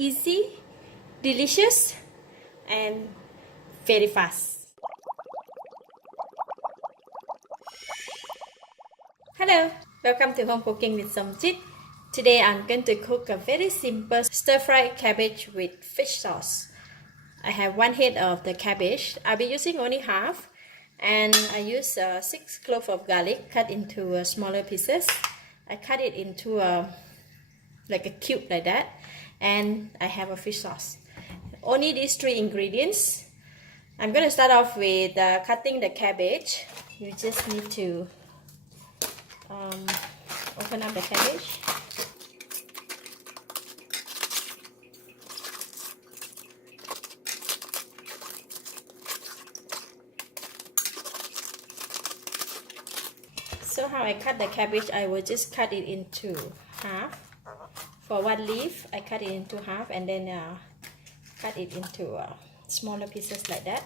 easy, delicious, and very fast. Hello, welcome to Home Cooking with Somjit. Today I'm going to cook a very simple stir-fried cabbage with fish sauce. I have 1 head of the cabbage. I'll be using only half, and I use 6 cloves of garlic cut into smaller pieces. I cut it into like a cube like that, and I have a fish sauce. Only these 3 ingredients. I'm going to start off with cutting the cabbage. You just need to open up the cabbage. So how I cut the cabbage, I will just cut it into half. For 1 leaf, I cut it into half and then cut it into smaller pieces like that.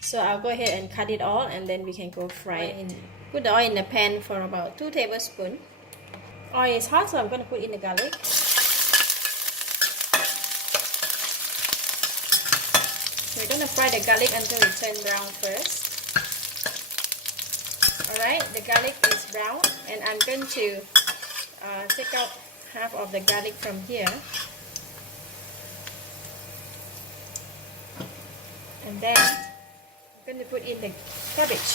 So I'll go ahead and cut it all, and then we can go fry it. Put the oil in the pan for about 2 tablespoons. Oil is hot, so I'm going to put in the garlic. We're going to fry the garlic until it turns brown first. Alright, the garlic is brown, and I'm going to take out half of the garlic from here. And then I'm going to put in the cabbage.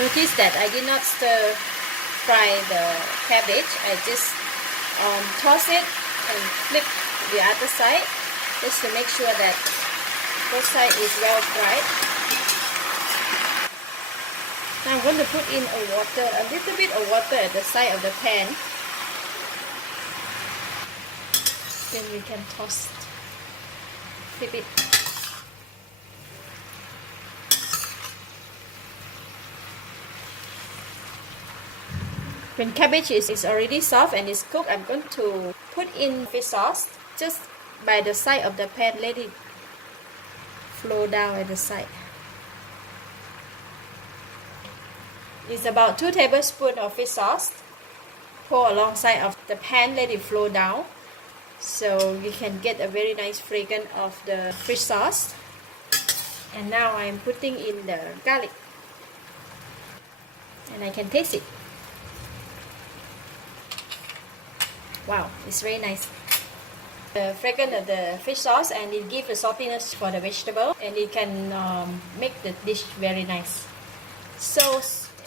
Notice that I did not stir fry the cabbage. I just toss it and flip the other side just to make sure that both sides is well fried. Now I'm going to put in a little bit of water at the side of the pan. Then we can toss it, flip it. When cabbage is already soft and is cooked, I'm going to put in fish sauce just by the side of the pan. Let it flow down at the side. It's about 2 tablespoons of fish sauce. Pour alongside of the pan, let it flow down, so you can get a very nice fragrance of the fish sauce. And now I'm putting in the garlic, and I can taste it. Wow, it's very nice. The fragrance of the fish sauce, and it gives a saltiness for the vegetable, and it can make the dish very nice. So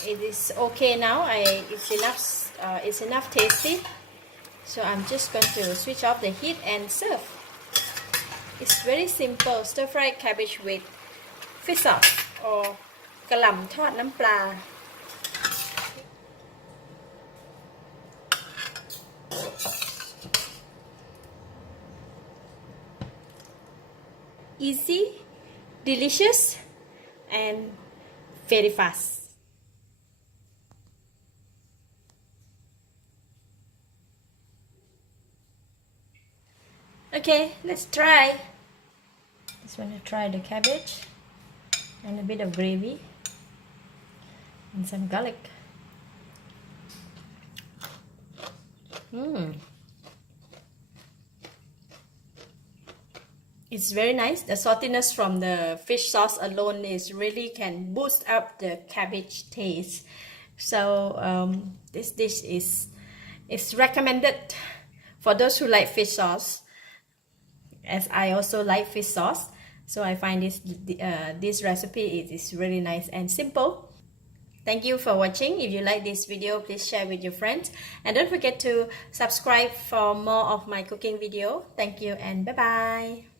it is okay now. It's enough tasty. So I'm just going to switch off the heat and serve. It's very simple, stir-fried cabbage with fish sauce or กะหล่ำทอดน้ำปลา. Easy, delicious, and very fast. Okay, let's try. Just want to try the cabbage and a bit of gravy and some garlic. It's very nice. The saltiness from the fish sauce alone really can boost up the cabbage taste. So this dish is recommended for those who like fish sauce, as I also like fish sauce. So I find this recipe is really nice and simple. Thank you for watching. If you like this video, please share with your friends, and don't forget to subscribe for more of my cooking video. Thank you and bye bye.